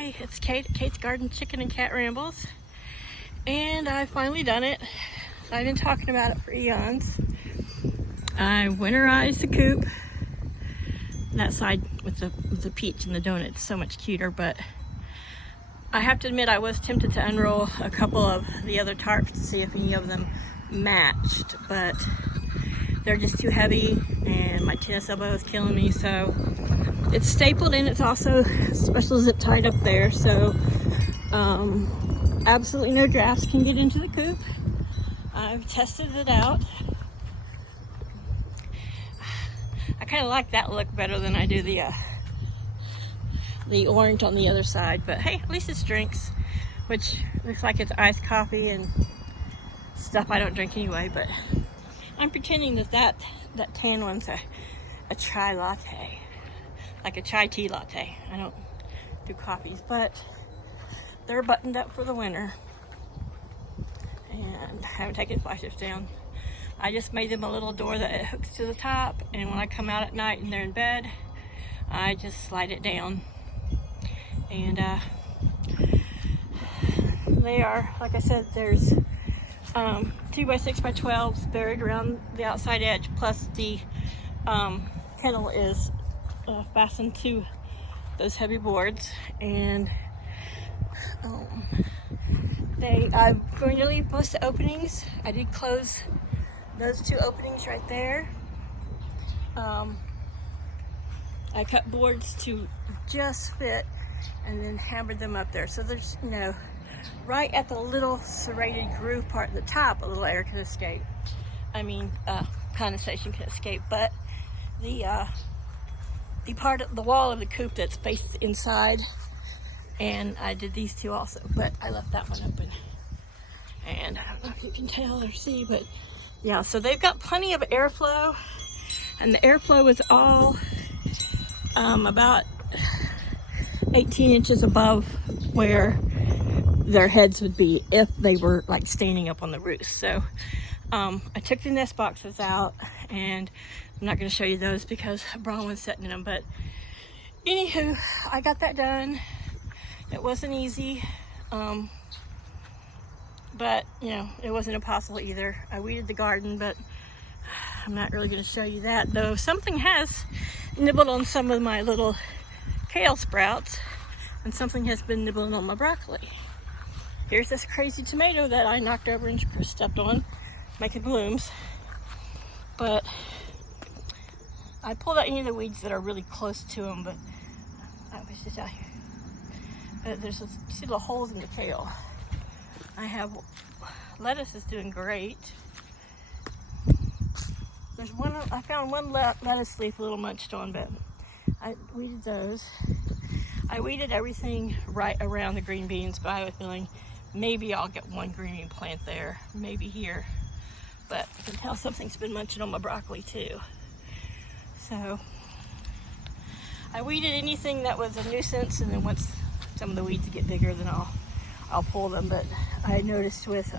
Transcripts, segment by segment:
Hi, it's Kate at Kate's Garden Chicken and Cat Rambles, and I've finally done it. I've been talking about it for eons. I winterized the coop. That side with the peach and the donut is so much cuter, but I have to admit I was tempted to unroll a couple of the other tarps to see if any of them matched, but they're just too heavy and my tennis elbow is killing me. So it's stapled and it's also special zip tied up there, so absolutely no drafts can get into the coop. I've tested it out. I kind of like that look better than I do the orange on the other side, but hey, at least it's drinks, which looks like it's iced coffee and stuff I don't drink anyway, but I'm pretending that tan one's a chai latte, like a chai tea latte. I don't do coffees, but they're buttoned up for the winter, and I haven't taken flashes down. I just made them a little door that it hooks to the top, and when I come out at night and they're in bed, I just slide it down. And they are, like I said, there's 2x6x12s buried around the outside edge, plus the kennel is fastened to those heavy boards. And I'm going to leave most of the openings. I did close those two openings right there. I cut boards to just fit and then hammered them up there. So there's, you know, right at the little serrated groove part at the top, a little air can escape. I mean, condensation can escape, but the part of the wall of the coop that's faced inside, and I did these two also, but I left that one open. And I don't know if you can tell or see, but yeah, so they've got plenty of airflow, and the airflow is all about 18 inches above where their heads would be if they were like standing up on the roost. So I took the nest boxes out, and I'm not going to show you those because Bronwyn's sitting in them, but anywho, I got that done. It wasn't easy, but you know, it wasn't impossible either. I weeded the garden, but I'm not really going to show you that, though something has nibbled on some of my little kale sprouts, and something has been nibbling on my broccoli. Here's this crazy tomato that I knocked over and stepped on, making blooms. But I pulled out any of the weeds that are really close to them, but I was just out here. There's see little holes in the kale. I have lettuce is doing great. There's one, I found one lettuce leaf a little munched on, but I weeded those. I weeded everything right around the green beans, but I have a feeling maybe I'll get one green bean plant there, maybe here. But I can tell something's been munching on my broccoli too. So I weeded anything that was a nuisance, and then once some of the weeds get bigger, then I'll pull them. But I noticed with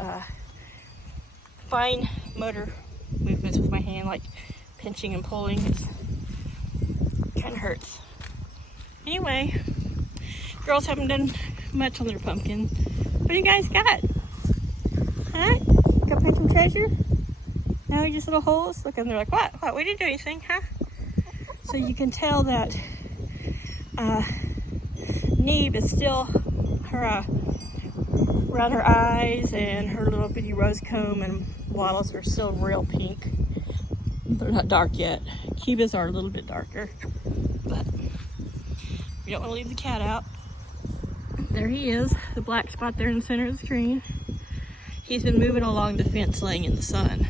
fine motor movements with my hand, like pinching and pulling, it kind of hurts. Anyway, girls haven't done much on their pumpkin. What do you guys got? Huh? Got pumpkin treasure? Now just little holes? Look, and they're like, what? We didn't do anything, huh? So you can tell that Neve is still around her eyes, and her little bitty rose comb and wattles are still real pink. They're not dark yet. Cubas are a little bit darker, but we don't want to leave the cat out. There he is, the black spot there in the center of the screen. He's been moving along the fence laying in the sun.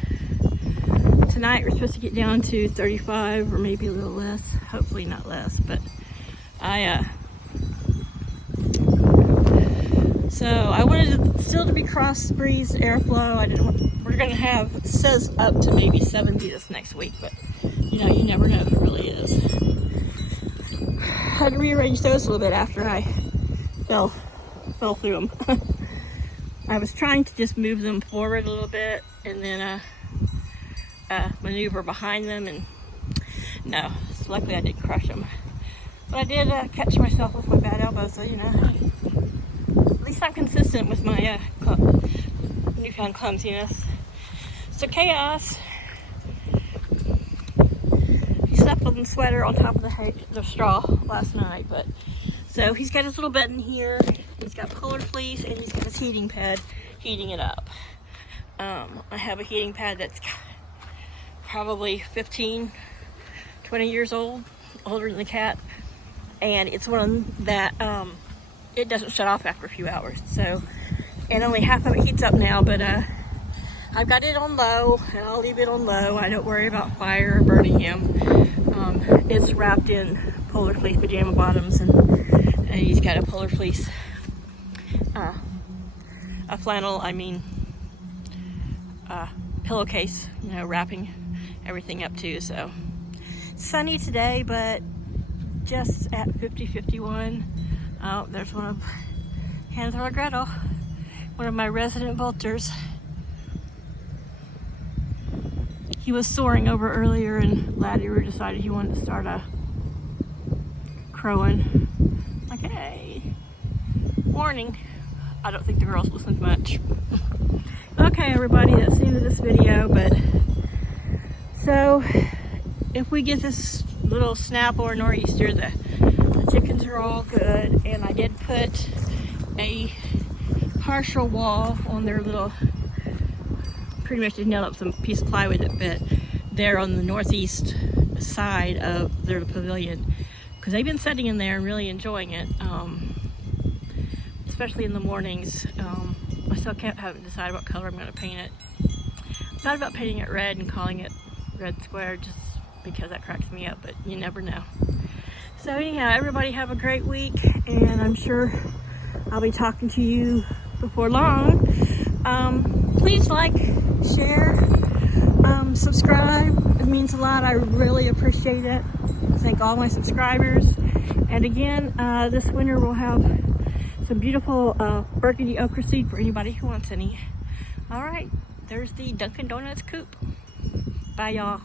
Tonight we're supposed to get down to 35 or maybe a little less, hopefully not less, but so I wanted it still to be cross breeze airflow. We're gonna have, it says up to maybe 70 this next week, but you know, you never know if it really is. I had to rearrange those a little bit after I fell through them. I was trying to just move them forward a little bit and then maneuver behind them, and no, so luckily I didn't crush them. But I did catch myself with my bad elbow, so you know, at least I'm consistent with my newfound clumsiness. So Chaos, he slept on the sweater on top of the straw last night, but so he's got his little bed in here. He's got polar fleece and he's got his heating pad heating it up. I have a heating pad that's probably 15, 20 years old, older than the cat, and it's one that it doesn't shut off after a few hours. So, and only half of it heats up now, but I've got it on low, and I'll leave it on low. I don't worry about fire or burning him. It's wrapped in polar fleece pajama bottoms, and he's got a polar fleece, a flannel, pillowcase, you know, wrapping everything up too. So sunny today, but just at 50-51. Oh, there's one of Hansel or Gretel, one of my resident vultures. He was soaring over earlier, and Latimer decided he wanted to start crowing. Like, hey, warning. I don't think the girls listened much. Okay, everybody, that's the end of this video. But so, if we get this little snap or nor'easter, the chickens are all good. And I did put a partial wall on their little, pretty much just nailed up some piece of plywood that fit there on the northeast side of their pavilion, because they've been sitting in there and really enjoying it, especially in the mornings. I still haven't decided what color I'm going to paint it. I thought about painting it red and calling it Red Square, just because that cracks me up, but you never know. So anyhow, everybody have a great week, and I'm sure I'll be talking to you before long. Please like, share, subscribe. It means a lot. I really appreciate it. Thank all my subscribers. And again, this winter we'll have some beautiful burgundy okra seed for anybody who wants any. All right, there's the Dunkin' Donuts Coop. Bye, y'all.